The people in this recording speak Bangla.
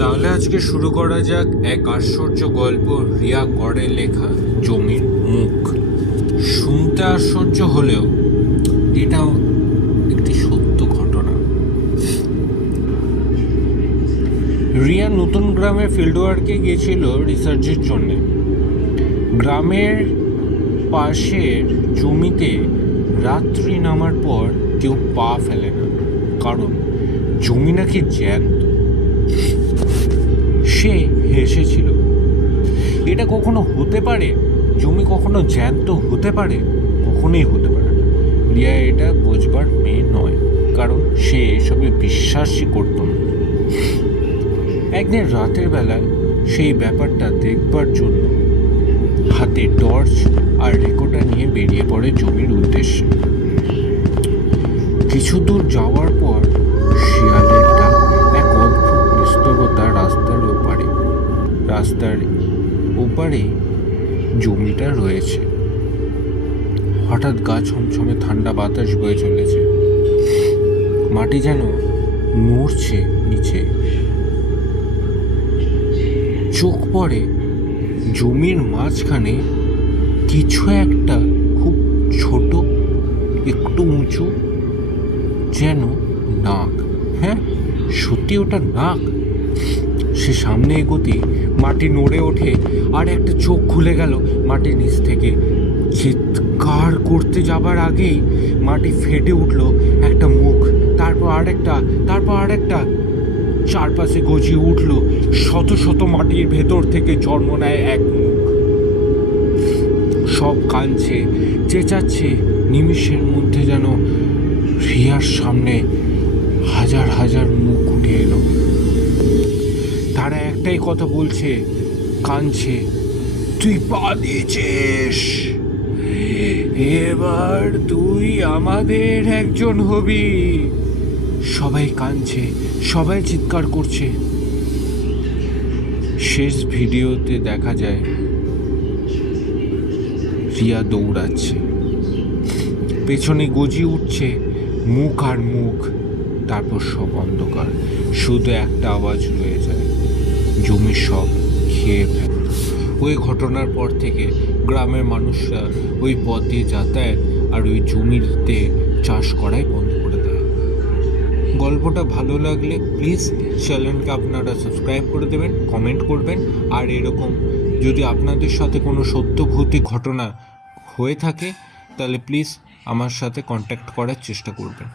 তাহলে আজকে শুরু করা যাক এক আশ্চর্য গল্প, রিয়া করের লেখা জমির মুখ। শুনতে আশ্চর্য হলেও এটাও একটি সত্য ঘটনা। রিয়া নতুন গ্রামে ফিল্ড ওয়ার্কে গিয়েছিল রিসার্চের জন্য। গ্রামের পাশের জমিতে রাত্রি নামার পর কেউ পা ফেলে না, কারণ জমি নাকি জ্যান্ত। সে হেসেছিল। এটা কখনো হতে পারে? জমি কখনো জ্যান্ত হতে পারে? কখনোই হতে পারে না। রিয়া এটা বোঝবার মেয়ে নয়, কারণ সে এসবে বিশ্বাসই করত না। একদিন রাতের বেলায় সেই ব্যাপারটা দেখবার জন্য হাতে টর্চ আর রেকর্ডার নিয়ে বেরিয়ে পড়ে জমির উদ্দেশ্যে। কিছু দূর যাওয়ার পর শিয়ালের ডাক এক অদ্ভুত নিস্তরতা রাস্তার ওপারে জমিটা রয়েছে। হঠাৎ গা ছমছমে ঠান্ডা বাতাস বয়ে চলেছে, মাটি যেন নড়ছে নিচে। চোখ পড়ে জমির মাঝখানে কিছু একটা খুব ছোট, একটু উঁচু, যেন নাক। হ্যাঁ, সত্যি ওটা নাক। সে সামনে এগোতে মাটি নড়ে ওঠে আর একটা চোখ খুলে গেল মাটির নিচ থেকে। চিৎকার করতে যাবার আগেই মাটি ফেটে উঠল একটা মুখ, তারপর আরেকটা। চারপাশে গজিয়ে উঠল শত শত মাটির ভেতর থেকে জন্ম নেয় এক মুখ। সব কাঁদছে, চেঁচাচ্ছে। নিমিষের মধ্যে যেন রিয়ার সামনে হাজার হাজার মুখ উঠে এলো। তারা একটাই কথা বলছে, কাঁদছে, তুই পা দিয়েছিস, এবার তুই আমাদের একজন হবি। সবাই কাঁদছে, সবাই চিৎকার করছে। শেষ ভিডিওতে দেখা যায় রিয়া দৌড়াচ্ছে, পেছনে গজিয়ে উঠছে মুখ আর মুখ। তারপর সব অন্ধকার, শুধু একটা আওয়াজ রয়ে যায়, জমি সব খেয়ে ফেলে। ওই ঘটনার পর থেকে গ্রামের মানুষরা ওই পথ দিয়ে যাতায়াত আর ওই জমিতে চাষ করাই বন্ধ করে দেয়। গল্পটা ভালো লাগলে প্লিজ চ্যানেলকে আপনারা সাবস্ক্রাইব করে দেবেন, কমেন্ট করবেন। আর এরকম যদি আপনাদের সাথে কোনো সত্যভূতি ঘটনা হয়ে থাকে তাহলে প্লিজ আমার সাথে কন্ট্যাক্ট করার চেষ্টা করবেন।